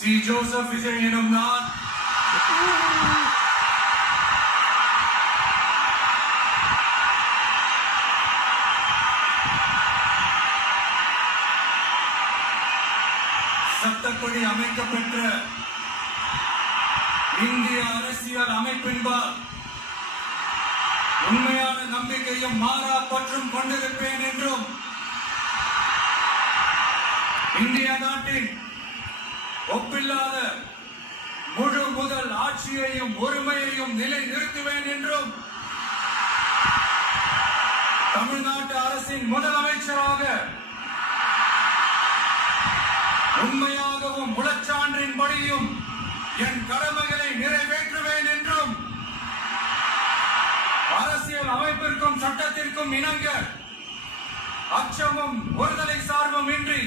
C Joseph Vijay எனும் நான் சட்டப்படி அமைக்கப்பெற்ற இந்திய அரசியல் அமைப்பின்பால் உண்மையான நம்பிக்கையும் மாறா பற்றும் கொண்டிருப்பேன் என்றும் இந்திய நாட்டின் ஒப்பில்லாத முழு முதல் ஆட்சியையும் ஒருமையையும் நிலை நிறுத்துவேன் என்றும் தமிழ்நாட்டு அரசின் முதலமைச்சராக உண்மையாகவும் உளச்சான்றின்படியும் என் கடமைகளை நிறைவேற்றுவேன் என்றும் அரசியல் அமைப்பிற்கும் சட்டத்திற்கும் இணங்க அச்சமும் ஒருதலை சார்பும் இன்றி